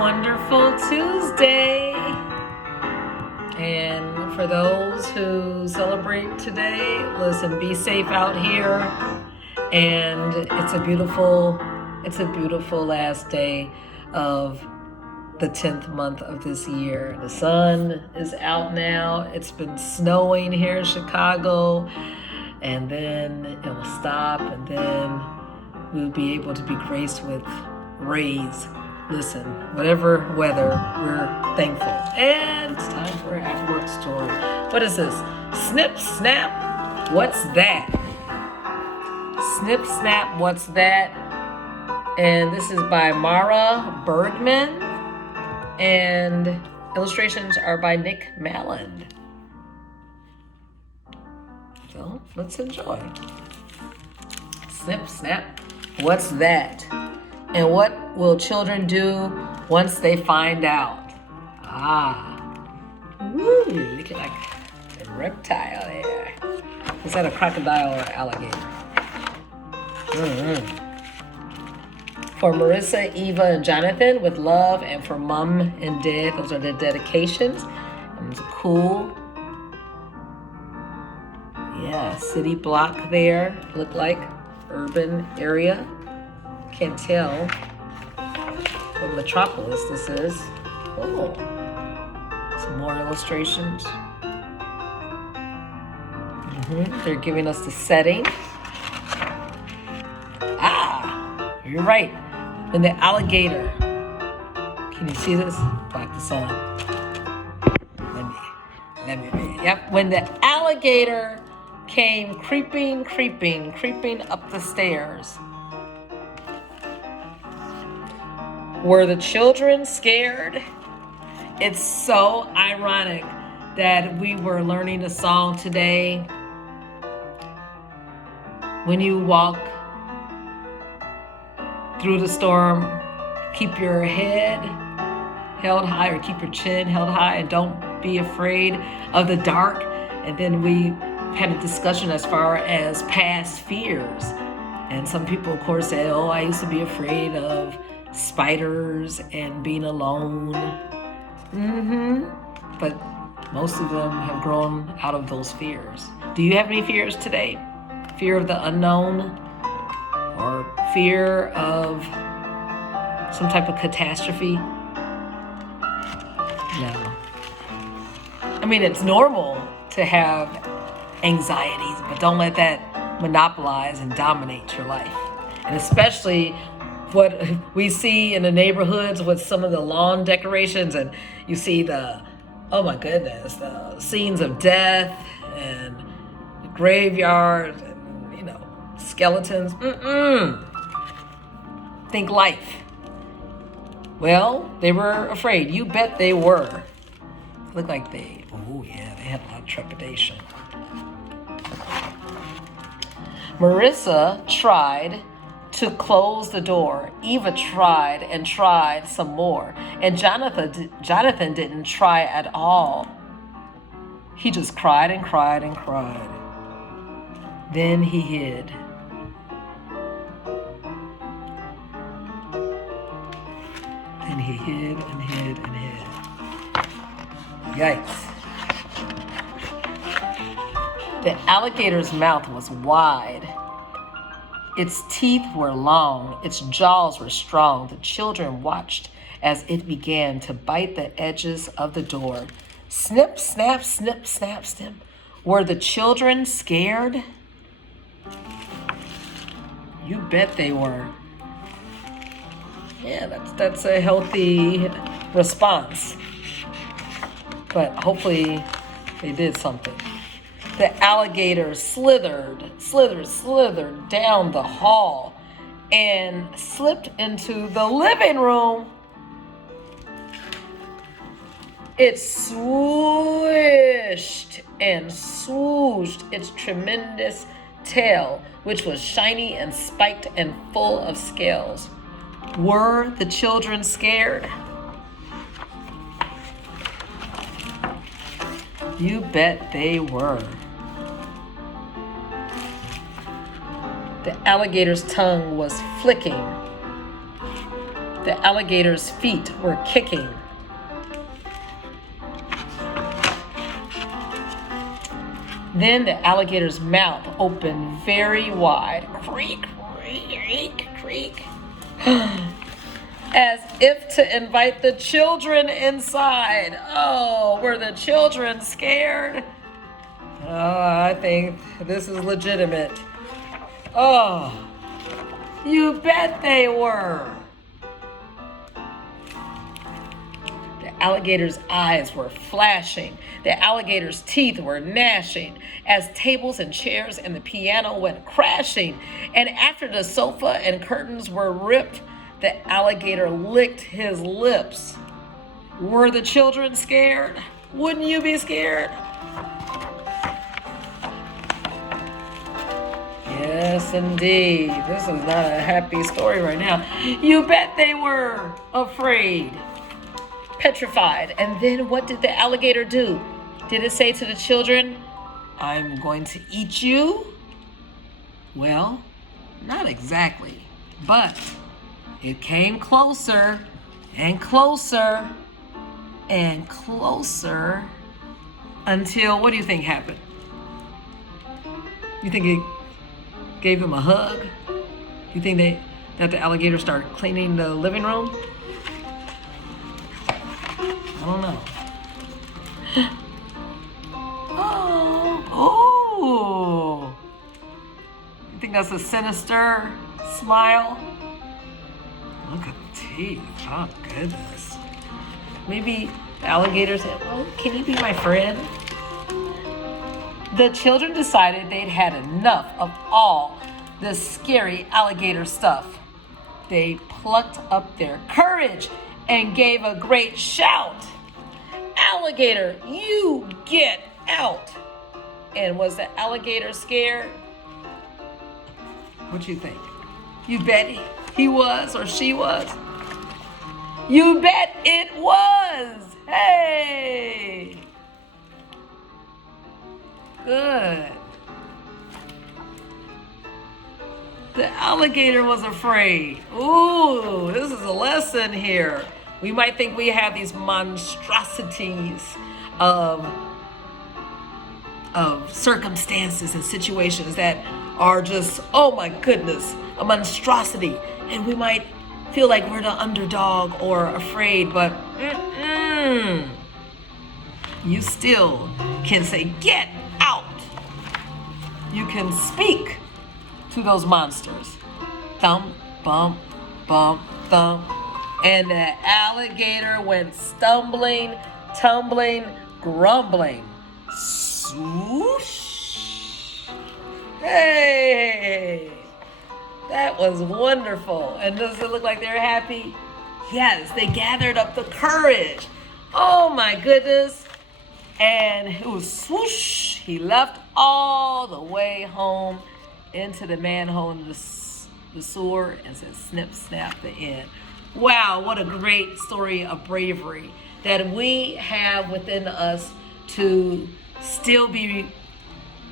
wonderful Tuesday. And for those who celebrate today, listen, be safe out here. And it's a beautiful last day of the 10th month of this year. The sun is out now. It's been snowing here in Chicago, and then it will stop, and then we'll be able to be graced with rays. Listen, whatever weather, we're thankful. And it's time for an after work story. What is this? Snip, snap, what's that? Snip, snap, what's that? And this is by Mara Bergman. And illustrations are by Nick Malland. So let's enjoy. Snip, snap, what's that? And what will children do once they find out? Woo, look at like a reptile there. Is that a crocodile or alligator? For Marissa, Eva, and Jonathan, with love, and for Mom and Dad, those are the dedications. And it's a cool, city block there. Look like urban area. Can't tell what metropolis this is. Oh, some more illustrations. They're giving us the setting. You're right. When the alligator, can you see this? Block the sun. Let me. Yep. When the alligator came creeping up the stairs, were the children scared? It's so ironic that we were learning a song today. When you walk through the storm, keep your head held high, or keep your chin held high, and don't be afraid of the dark. And then we had a discussion as far as past fears. And some people, of course, say, oh, I used to be afraid of spiders and being alone. But most of them have grown out of those fears. Do you have any fears today? Fear of the unknown? Or fear of some type of catastrophe? No. I mean, it's normal to have anxieties, but don't let that monopolize and dominate your life. And especially what we see in the neighborhoods with some of the lawn decorations, and you see the scenes of death and the graveyard, and skeletons. Think life. Well, they were afraid. You bet they were. Looked like they had a lot of trepidation. Marissa tried to close the door. Eva tried and tried some more. And Jonathan didn't try at all. He just cried and cried and cried. Then he hid. And he hid and hid and hid. Yikes. The alligator's mouth was wide. Its teeth were long. Its jaws were strong. The children watched as it began to bite the edges of the door. Snip, snap, snip, snap, snip. Were the children scared? You bet they were. Yeah, that's a healthy response. But hopefully they did something. The alligator slithered down the hall and slipped into the living room. It swished and swooshed its tremendous tail, which was shiny and spiked and full of scales. Were the children scared? You bet they were. The alligator's tongue was flicking The alligator's feet were kicking. Then the alligator's mouth opened very wide. Creak, creak, creak. As if to invite the children inside. Oh, were the children scared? Oh, I think this is legitimate. Oh, you bet they were. The alligator's eyes were flashing. The alligator's teeth were gnashing as tables and chairs and the piano went crashing. And after the sofa and curtains were ripped, the alligator licked his lips. Were the children scared? Wouldn't you be scared? Yes, indeed. This is not a happy story right now. You bet they were afraid, petrified. And then what did the alligator do? Did it say to the children, I'm going to eat you? Well, not exactly, but it came closer and closer and closer until, what do you think happened? You think it gave them a hug? You think that the alligator started cleaning the living room? I don't know. Oh. You think that's a sinister smile? Look at the teeth. Oh, goodness. Maybe the alligator said, oh, can you be my friend? The children decided they'd had enough of all this scary alligator stuff. They plucked up their courage and gave a great shout. Alligator, you get out. And was the alligator scared? What you think? You bet he was or she was? You bet it was. Hey. Good. The alligator was afraid. Ooh, this is a lesson here. We might think we have these monstrosities of circumstances and situations that are just, oh my goodness, a monstrosity. And we might feel like we're the underdog or afraid, but you still can say, get out. You can speak to those monsters. Thump, bump, bump, thump. And the alligator went stumbling, tumbling, grumbling. Swoosh. Hey, that was wonderful. And does it look like they're happy? Yes, they gathered up the courage. Oh my goodness. And it was swoosh. He left all the way home into the manhole in the sewer and said, snip, snap, the end. Wow, what a great story of bravery that we have within us to still be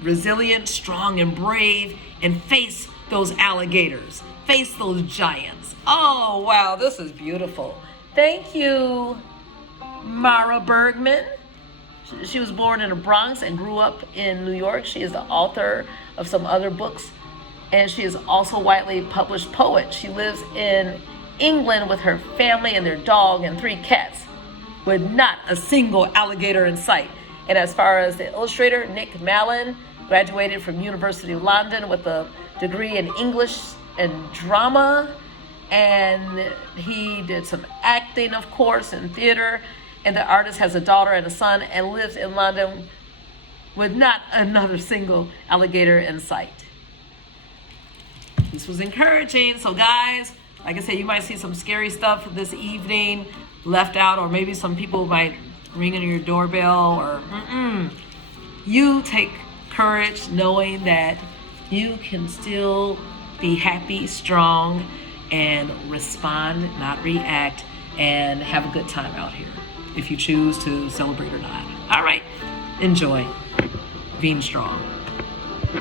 resilient, strong, and brave and face those alligators, face those giants. Oh, wow, this is beautiful. Thank you, Mara Bergman. She was born in the Bronx and grew up in New York. She is the author of some other books, and she is also a widely published poet. She lives in England with her family and their dog and 3 cats, with not a single alligator in sight. And as far as the illustrator, Nick Mallon graduated from University of London with a degree in English and drama, and he did some acting, of course, and theater. And the artist has a daughter and a son and lives in London with not another single alligator in sight. This was encouraging. So guys, like I said, you might see some scary stuff this evening left out, or maybe some people might ring on your doorbell, or you take courage knowing that you can still be happy, strong, and respond, not react, and have a good time out here if you choose to celebrate or not. All right, enjoy being strong.